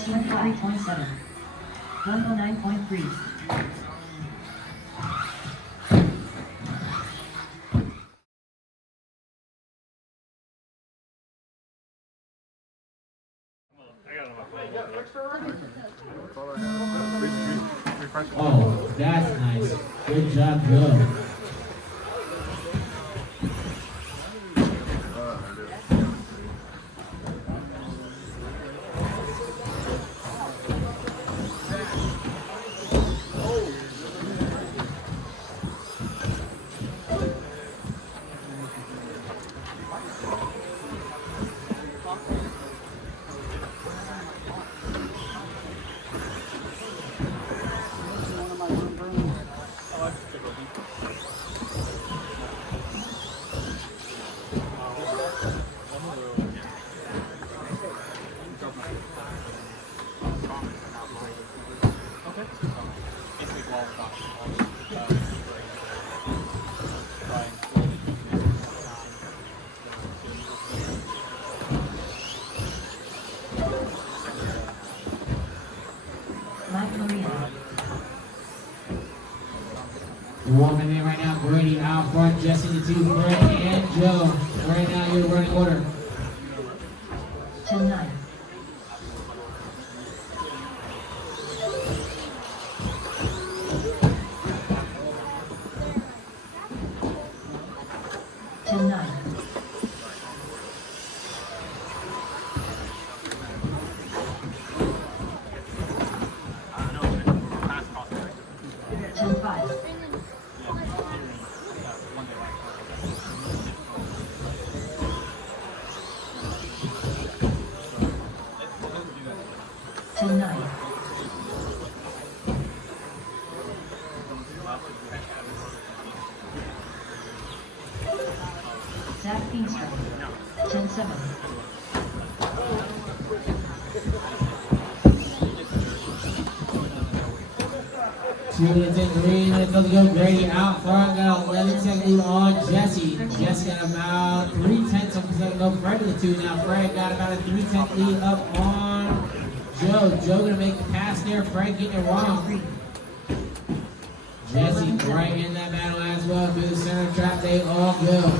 14.27. 109.3. Oh, that's nice. Good job, Joe. Warming in right now, Brady out front, Jesse the two, Fred and Joe. Right now, your running order. 10-9. 10-9. 10-5. 10-9. Zach Feenstra. 10-7. 2 minutes and 3 minutes to go. Grady out front, got 11-second lead on Jesse. Jesse got about 3/10 of a second go. Fred to the two now. Fred got about a 3/10 lead up on Joe. Joe gonna make the pass there. Fred getting it wrong. Jesse right in that battle as well. Through the center trap, they all go.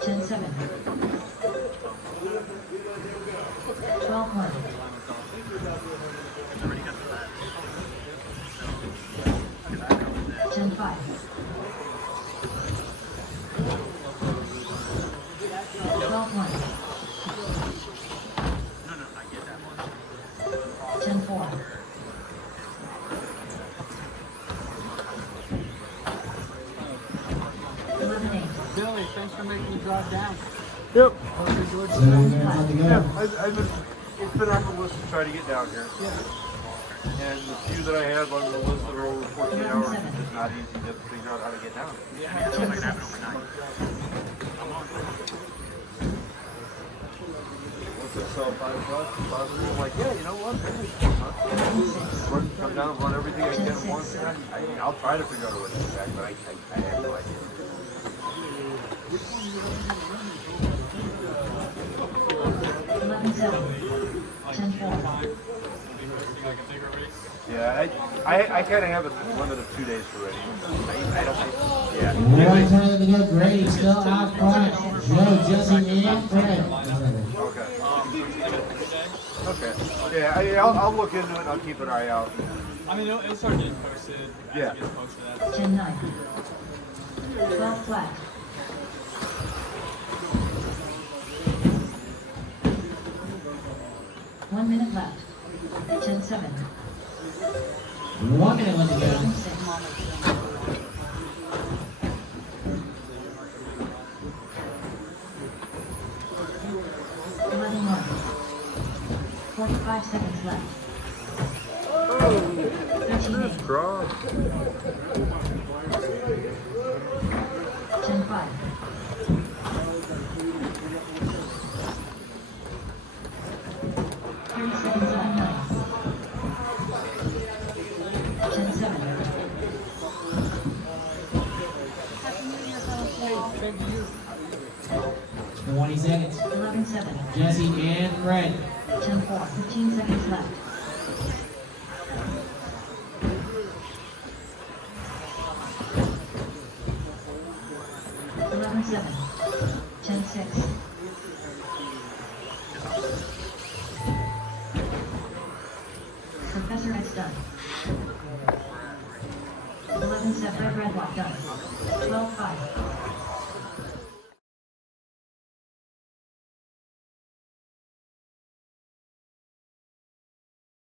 10-7. 12-1. 10-5. 12-1. 10-4. 11-8. Billy, thanks for making me drive down. Yep. Yeah, It's been on the list to try to get down here. Yeah. And the few that I have on the list that are over 14 hours, it's just not easy to figure out how to get down. Once I saw $5, I'm like, yeah, you know what? Come down and run everything I can at once. I'll try to figure out a way to get back, but I have no idea. 11-7. 10-4. Yeah, I kind of have a limit of 2 days for ready. I don't think, yeah. One turn to go. Grady still out front. Joe, Jesse, and Fred. Okay. Yeah, I'll look into it and I'll keep an eye out. I mean, it'll start getting posted. Yeah. 10-9. 12 flat. 1 minute left. 10-7. 1 minute left to go. 11-1. 45 seconds left. 13-8. 10-5. 30 seconds left. 10-7. Same to you. 20 seconds. 11-7. Jesse and Fred. 10-4. 15 seconds left. 11-7. 10-6. Professor X done. 11-7. Red Rock done. 12-5.